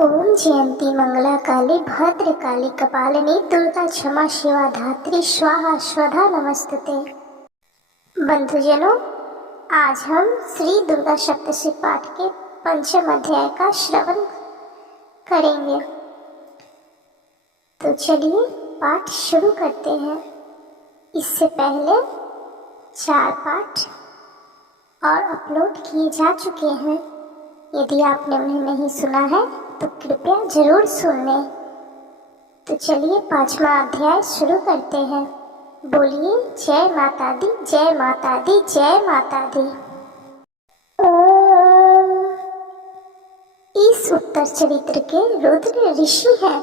ओम जयंती मंगला काली भद्र काली कपालिनी दुर्गा क्षमा शिवा धात्री स्वाहा स्वधा नमस्तुते। बंधुजनों, आज हम श्री दुर्गा सप्तशती पाठ के पंचम अध्याय का श्रवण करेंगे। तो चलिए पाठ शुरू करते हैं। इससे पहले 4 पाठ और अपलोड किए जा चुके हैं। यदि आपने उन्हें नहीं सुना है तो कृपया जरूर सुन लें। तो चलिए 5वां अध्याय शुरू करते हैं। बोलिए जय माता दी, जय माता दी, जय माता दी। ओम। इस उत्तर चरित्र के रुद्र ऋषि हैं,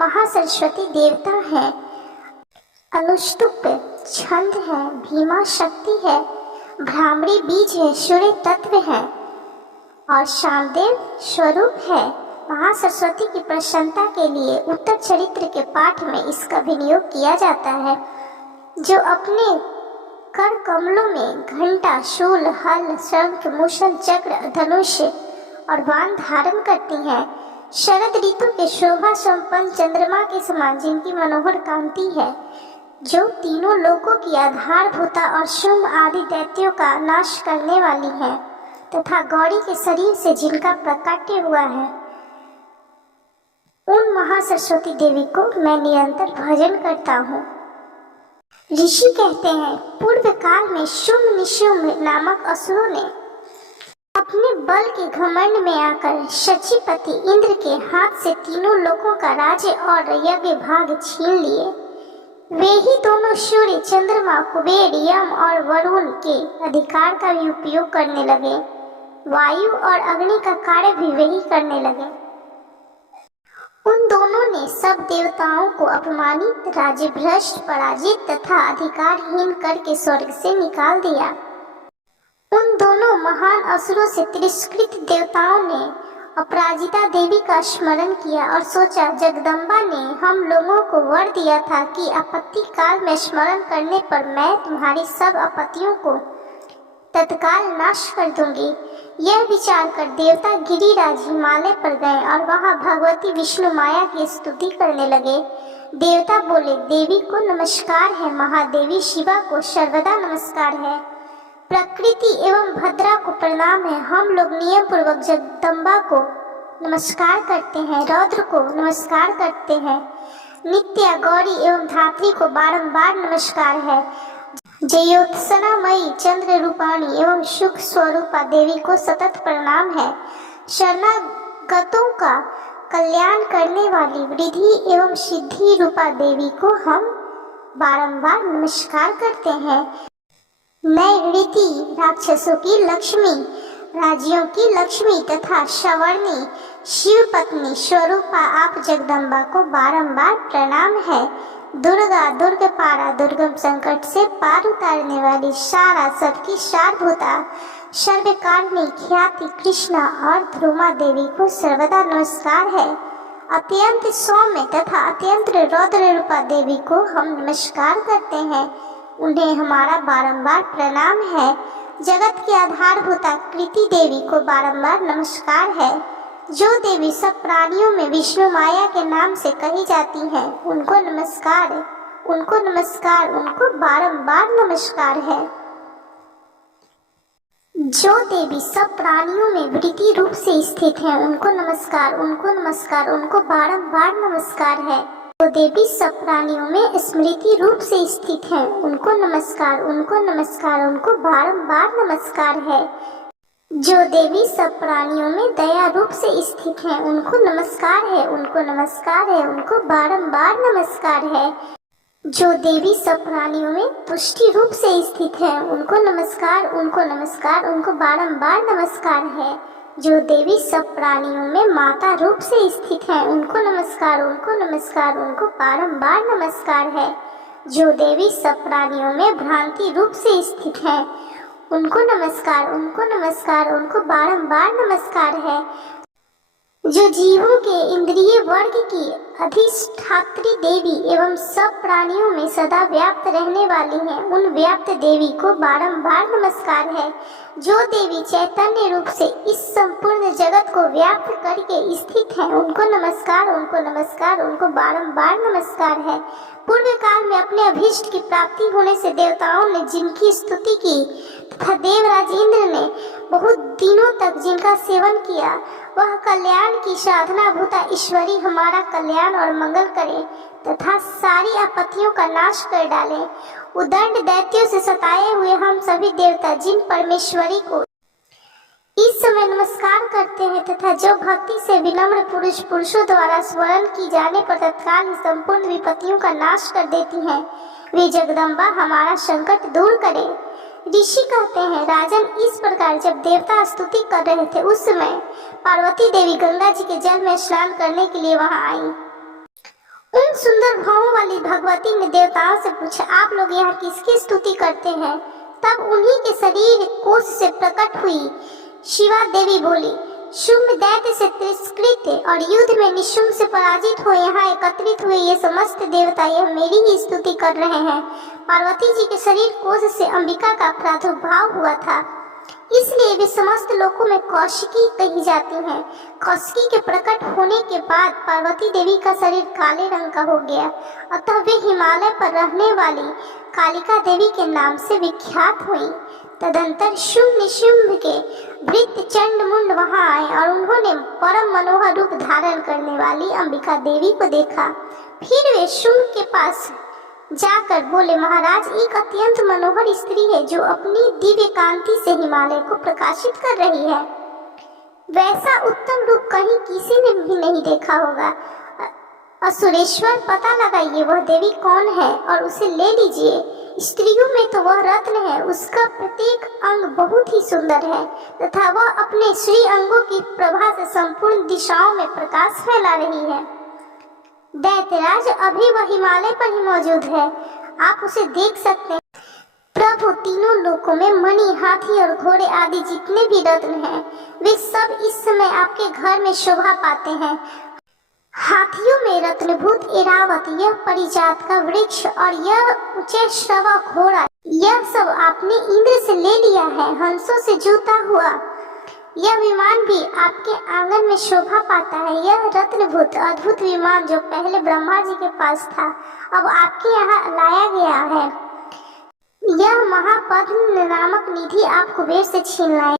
महासरस्वती देवता हैं, अनुष्टुप छंद है, भीमा शक्ति है, भ्रामरी बीज है, सूर्य तत्व है और शामदेव स्वरूप है। महासरस्वती की प्रसन्नता के लिए उत्तर चरित्र के पाठ में इसका विनियोग किया जाता है, जो अपने कर कमलों में घंटा, शूल, हल, शंख, मूसल, चक्र, धनुष और बाण धारण करती हैं। शरद ऋतु के शोभा संपन्न चंद्रमा के समान जिनकी मनोहर कांति है, जो तीनों लोकों की आधारभूता और शुंभ आदि दैत्यों का नाश करने वाली है, तथा गौरी के शरीर से जिनका प्रकट्य हुआ है, उन महासरस्वती देवी को मैं निरंतर भजन करता हूँ। ऋषि कहते हैं, पूर्व काल में शुंभ निशुंभ नामक असुरों ने अपने बल के घमंड में आकर शचीपति इंद्र के हाथ से तीनों लोकों का राज्य और यज्ञ भाग छीन लिए। वे ही दोनों सूर्य, चंद्रमा, कुबेर, यम और वरुण के अधिकार का भी उपयोग करने लगे। वायु और अग्नि का कार्य भी वही करने लगे। उन दोनों ने सब देवताओं को अपमानित, राज्य भ्रष्ट, पराजित तथा अधिकारहीन करके स्वर्ग से निकाल दिया। उन दोनों महान असुरों से तिरस्कृत देवताओं ने अपराजिता देवी का स्मरण किया और सोचा, जगदम्बा ने हम लोगों को वर दिया था कि आपत्ति काल में स्मरण करने पर मैं तुम्हारी सब आपत्तियों को तत्काल नाश कर दूंगी। यह विचार कर देवता गिरिराज हिमालय पर गए और वहां भगवती विष्णु माया की स्तुति करने लगे। देवता बोले, देवी को नमस्कार है, महादेवी शिवा को सर्वदा नमस्कार है, प्रकृति एवं भद्रा को प्रणाम है। हम लोग नियम पूर्वक जगदम्बा को नमस्कार करते हैं, रौद्र को नमस्कार करते हैं, नित्या, गौरी एवं धात्री को बारंबार नमस्कार है, जयोत्सनामयी, चंद्र रूपाणी एवं सुख स्वरूपा देवी को सतत प्रणाम है। शरणागतों का कल्याण करने वाली वृद्धि एवं सिद्धि रूपा देवी को हम बारंबार नमस्कार करते हैं। मैं ऋति, राक्षसों की लक्ष्मी, राज्यों की लक्ष्मी तथा सवर्णी शिव पत्नी स्वरूपा आप जगदम्बा को बारंबार प्रणाम है। दुर्गा, दुर्गपारा, दुर्गम संकट से पार उतारने वाली, सारा सबकी सारभूता, सर्वकारिणी ख्याति कृष्णा और ध्रुमा देवी को सर्वदा नमस्कार है। अत्यंत सौम्य तथा अत्यंत रौद्र रूपा देवी को हम नमस्कार करते हैं, उन्हें हमारा बारंबार प्रणाम है। जगत के आधारभूता कृति देवी को बारंबार नमस्कार है। जो देवी सब प्राणियों में विष्णु माया के नाम से कही जाती हैं, उनको नमस्कार, उनको नमस्कार, उनको बारंबार नमस्कार है। जो देवी सब प्राणियों में वृत्ति रूप से स्थित हैं, उनको नमस्कार, उनको नमस्कार, उनको बारंबार नमस्कार है। जो देवी सब प्राणियों में स्मृति रूप से स्थित हैं, उनको नमस्कार, उनको नमस्कार, उनको बारंबार नमस्कार है। जो देवी सब प्राणियों में दया रूप से स्थित हैं, उनको नमस्कार है, उनको नमस्कार है, उनको बारंबार नमस्कार है। जो देवी सब प्राणियों में तुष्टि रूप से स्थित हैं, उनको नमस्कार, उनको नमस्कार, उनको बारंबार नमस्कार है। जो देवी सब प्राणियों में माता रूप से स्थित हैं, उनको नमस्कार, उनको नमस्कार, उनको बारंबार नमस्कार है। जो देवी सब प्राणियों में भ्रांति रूप से स्थित हैं, उनको नमस्कार, उनको नमस्कार, उनको बारंबार नमस्कार है। जो जीवों के इंद्रिय वर्ग की अधिष्ठात्री देवी एवं सब प्राणियों में सदा व्याप्त रहने वाली हैं, उन व्याप्त देवी को बारंबार नमस्कार है। जो देवी चैतन्य रूप से इस संपूर्ण जगत को व्याप्त करके स्थित है, उनको नमस्कार, उनको नमस्कार, उनको बारंबार नमस्कार है। पूर्व काल में अपने अभीष्ट की प्राप्ति होने से देवताओं ने जिनकी स्तुति की तथा देवराज इंद्र ने बहुत दिनों तक जिनका सेवन किया, वह कल्याण की साधना भूता ईश्वरी हमारा कल्याण और मंगल करे तथा सारी आपत्तियों का नाश कर डाले। उदंड दैत्यों से सताए हुए हम सभी देवता जिन परमेश्वरी को इस समय नमस्कार करते हैं तथा जो भक्ति से विनम्र पुरुषों द्वारा स्मरण की जाने पर तत्काल ही संपूर्ण विपत्तियों का नाश कर देती हैं, वे जगदम्बा हमारा संकट दूर करे। ऋषि कहते हैं, राजन, इस प्रकार जब देवता स्तुति कर रहे थे उस समय पार्वती देवी गंगा जी के जल में स्नान करने के लिए वहां आई। उन सुंदर भावों वाली भगवती ने देवताओं से पूछा, आप लोग यहाँ किसकी स्तुति करते हैं? तब उन्हीं के शरीर कोष से प्रकट हुई शिवा देवी बोली, शुंभ दैत्य से तिरस्कृत और युद्ध में निशुंभ से पराजित हो यहाँ एकत्रित हुए ये समस्त देवता यह मेरी ही स्तुति कर रहे हैं। पार्वती जी के शरीर कोष से अंबिका का प्रादुर्भाव हुआ था, इसलिए वे समस्त लोकों में कौशिकी कही जाती हैं। कौशिकी के प्रकट होने के बाद पार्वती देवी का शरीर काले रंग का हो गया, अतः वे हिमालय पर रहने वाली कालिका देवी के नाम से विख्यात हुई। तदंतर शुंभ निशुंभ के वृत्त चंड मुंड वहां आए और उन्होंने परम मनोहर रूप धारण करने वाली अंबिका देवी को देखा। फिर वे शुंभ के पास जाकर बोले, महाराज, एक अत्यंत मनोहर स्त्री है जो अपनी दिव्य कांति से हिमालय को प्रकाशित कर रही है। वैसा उत्तम रूप कहीं किसी ने भी नहीं देखा होगा। असुरेश्वर, पता लगाइए वह देवी कौन है और उसे ले लीजिए। स्त्रियों में तो वह रत्न है, उसका प्रत्येक अंग बहुत ही सुंदर है तथा वह अपने श्री अंगों की प्रभा से संपूर्ण दिशाओं में प्रकाश फैला रही है। दैत्यराज, अभी वह हिमालय पर ही मौजूद है, आप उसे देख सकते हैं। प्रभु, तीनों लोकों में मणि, हाथी और घोड़े आदि जितने भी रत्न हैं, वे सब इस समय आपके घर में शोभा पाते हैं। हाथियों में रत्नभूत एरावत, यह परिजात का वृक्ष और यह ऊंचे श्रवा घोड़ा, यह सब आपने इंद्र से ले लिया है। हंसों से जूता हुआ यह विमान भी आपके आंगन में शोभा पाता है। यह रत्नभूत अद्भुत विमान जो पहले ब्रह्मा जी के पास था, अब आपके यहाँ लाया गया है। यह महापद्म नामक निधि आप कुबेर से छीन लाए।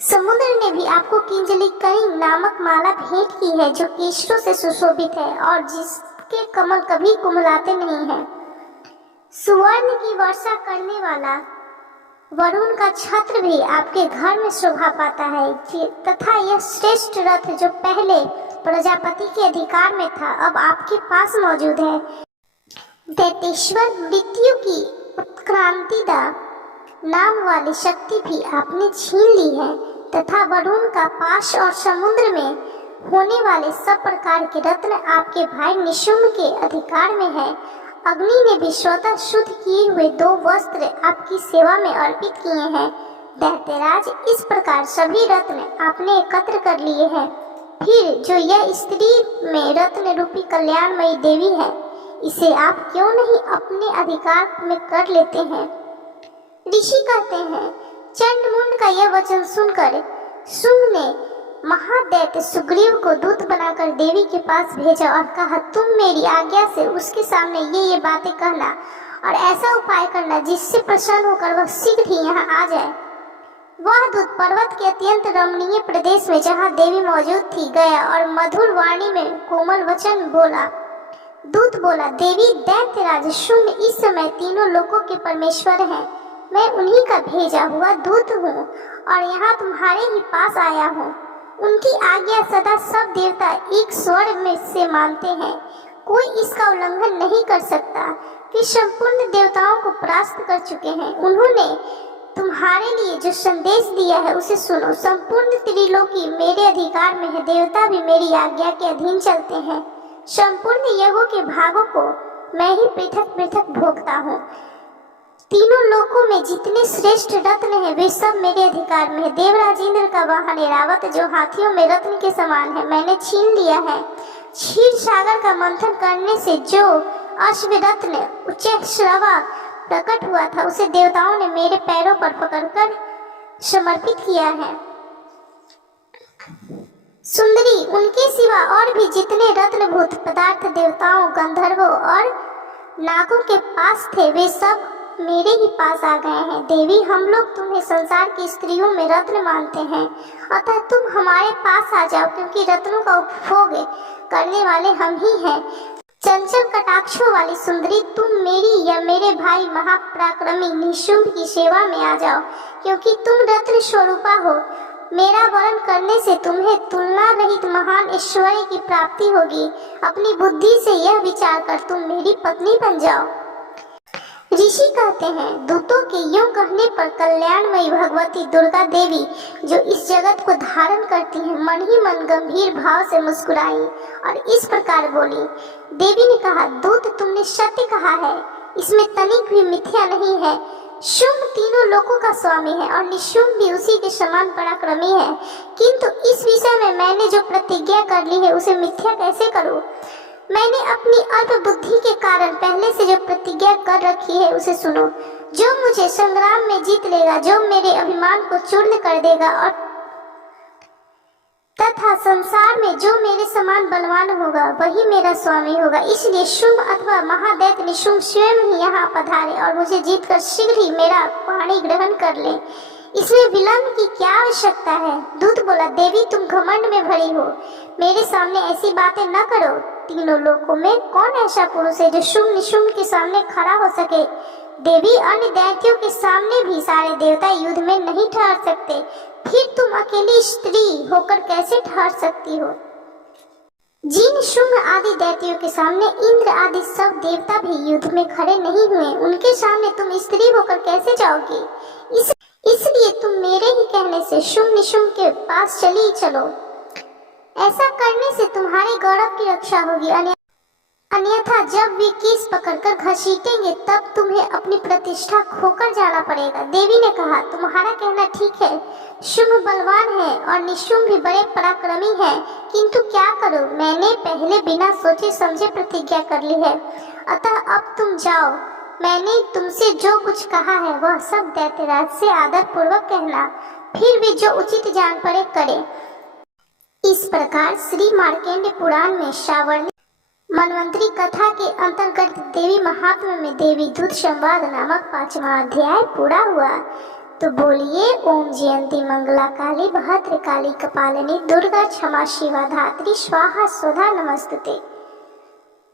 समुद्र ने भी आपको किंजलिकणी नामक माला भेंट की है जो केशरों से सुशोभित है और जिसके कमल कभी कुमलाते नहीं हैं। सुवर्ण की वर्षा करने वाला वरुण का छत्र भी आपके घर में शोभा पाता है तथा यह श्रेष्ठ रथ जो पहले प्रजापति के अधिकार में था, अब आपके पास मौजूद है। दैतेश्वर, मृत्यु की उत्क्रांतिदा नाम वाली शक्ति भी आपने छीन ली है तथा वरुण का पाश और समुद्र में होने वाले सब प्रकार के रत्न आपके भाई निशुंभ के अधिकार में है। अग्नि ने भी स्वतः शुद्ध किए हुए 2 वस्त्र आपकी सेवा में अर्पित किए हैं। दैत्यराज, इस प्रकार सभी रत्न आपने एकत्र कर लिए हैं। फिर जो यह स्त्री में रत्न रूपी कल्याणमयी देवी है, इसे आप क्यों नहीं अपने अधिकार में कर लेते हैं? ऋषि कहते हैं, चंडमुंड का यह वचन सुनकर शुंभ ने महादैत्य सुग्रीव को दूत बनाकर देवी के पास भेजा और कहा, तुम मेरी आज्ञा से उसके सामने ये बातें कहना और ऐसा उपाय करना जिससे प्रसन्न होकर वह शीघ्र ही यहाँ आ जाए। वह दूत पर्वत के अत्यंत रमणीय प्रदेश में जहाँ देवी मौजूद थी गया और मधुर वाणी में कोमल वचन बोला। दूत बोला, देवी, दैत्यराज शुंभ इस समय तीनों लोकों के परमेश्वर हैं। मैं उन्हीं का भेजा हुआ दूत हूँ और यहाँ तुम्हारे ही पास आया हूँ। उनकी आज्ञा सदा सब देवता एक स्वर में से मानते हैं, कोई इसका उल्लंघन नहीं कर सकता। वे संपूर्ण देवताओं को परास्त कर चुके हैं। उन्होंने तुम्हारे लिए जो संदेश दिया है उसे सुनो। संपूर्ण त्रिलोकी मेरे अधिकार में है, देवता भी मेरी आज्ञा के अधीन चलते हैं। संपूर्ण यज्ञों के भागों को मैं ही पृथक पृथक भोगता हूँ। तीनों लोकों में जितने श्रेष्ठ रत्न हैं वे सब मेरे अधिकार में है। देवराज इंद्र का वाहन ऐरावत जो हाथियों में रत्न के समान है मैंने छीन लिया है। क्षीर सागर का मंथन करने से जो अश्व रत्न उच्चैःश्रवा प्रकट हुआ था उसे देवताओं ने मेरे पैरों पर पकड़कर समर्पित किया है। सुंदरी, उनके सिवा और भी जितने रत्नभूत पदार्थ देवताओं, गंधर्वों और नागों के पास थे वे सब मेरे ही पास आ गए हैं। देवी, हम लोग तुम्हें संसार की स्त्रियों में रत्न मानते हैं, अतः तुम हमारे पास आ जाओ, क्योंकि रत्नों का उपभोग करने वाले हम ही हैं। चंचल कटाक्षों वाली सुंदरी, तुम मेरी या मेरे भाई महापराक्रमी निशुंभ की सेवा में आ जाओ, क्योंकि तुम रत्न स्वरूपा हो। मेरा वर्ण करने से तुम्हें तुलना रहित महान ऐश्वर्य की प्राप्ति होगी। अपनी बुद्धि से यह विचार कर तुम मेरी पत्नी बन जाओ। ऋषि कहते हैं, दूतों के यूं कहने पर कल्याणमयी भगवती दुर्गा देवी जो इस जगत को धारण करती हैं मन ही मन गंभीर भाव से मुस्कुराई और इस प्रकार बोली। देवी ने कहा, दूत, तुमने सत्य कहा है, इसमें तनिक भी मिथ्या नहीं है। शुंभ तीनों लोकों का स्वामी है और निशुंभ भी उसी के समान पराक्रमी है, किंतु इस विषय में मैंने जो प्रतिज्ञा कर ली है उसे मिथ्या कैसे करूं? मैंने अपनी अल्प बुद्धि के कारण पहले से जो प्रतिज्ञा कर रखी है उसे सुनो। जो मुझे संग्राम में जीत लेगा, जो मेरे अभिमान को चूर्ण कर देगा और तथा संसार में जो मेरे समान बलवान होगा वही मेरा स्वामी होगा। इसलिए शुंभ अथवा महादैत्य निशुंभ स्वयं ही यहाँ पधारे और मुझे जीतकर शीघ्र ही मेरा पाणी ग्रहण कर ले। इसमें विलंब की क्या आवश्यकता है? दूत बोला, देवी, तुम घमंड में भरी हो, मेरे सामने ऐसी बातें न करो। तीनों लोकों में कौन ऐसा पुरुष है जो शुंभ निशुंभ के सामने खड़ा हो सके? देवी, अन्य दैत्यों के सामने भी सारे देवता युद्ध में नहीं ठहर सकते, फिर तुम अकेली स्त्री होकर कैसे ठहर सकती हो? जिन शुंभ आदि दैत्यों के सामने इंद्र आदि सब देवता भी युद्ध में खड़े नहीं हुए, उनके सामने तुम स्त्री होकर कैसे जाओगी? इसलिए तुम मेरे ही कहने से शुंभ निशुंभ के पास चली चलो। ऐसा करने से तुम्हारे गौरव की रक्षा होगी, अन्यथा जब वे केस पकड़कर घसीटेंगे तब तुम्हें अपनी प्रतिष्ठा खोकर जाना पड़ेगा। देवी ने कहा, तुम्हारा कहना ठीक है, शुंभ बलवान है और निशुंभ भी बड़े पराक्रमी हैं, किंतु क्या करूं, मैंने पहले बिना सोचे समझे प्रतिज्ञा कर ली है, अतः अब तुम जाओ। मैंने तुमसे जो कुछ कहा है वह सब दैत्यराज से आदर पूर्वक कहना, फिर वे जो उचित जान पड़े करे। इस प्रकार श्री मार्कंडेय पुराण में श्रावणी मनवंतरी कथा के अंतर्गत देवी महात्म्य में देवी दूत संवाद नामक 5वां अध्याय पूरा हुआ। तो बोलिए, ओम जयंती मंगला काली भद्र काली कपालिनी दुर्गा क्षमा शिवा धात्री स्वाहा स्वधा नमस्तुते।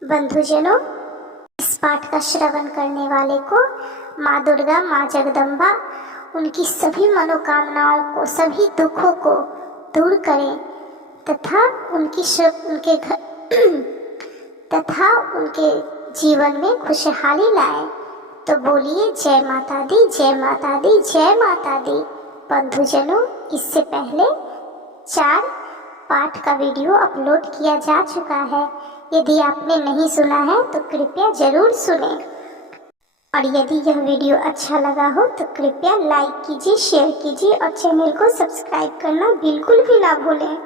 बंधुजनों, इस पाठ का श्रवण करने वाले को माँ दुर्गा, माँ जगदम्बा उनकी सभी मनोकामनाओं को, सभी दुखों को दूर करें तथा उनके जीवन में खुशहाली लाए। तो बोलिए, जय माता दी, जय माता दी, जय माता दी। बंधुजनों, इससे पहले 4 पाठ का वीडियो अपलोड किया जा चुका है, यदि आपने नहीं सुना है तो कृपया जरूर सुनें। और यदि यह वीडियो अच्छा लगा हो तो कृपया लाइक कीजिए, शेयर कीजिए और चैनल को सब्सक्राइब करना बिल्कुल भी ना भूलें।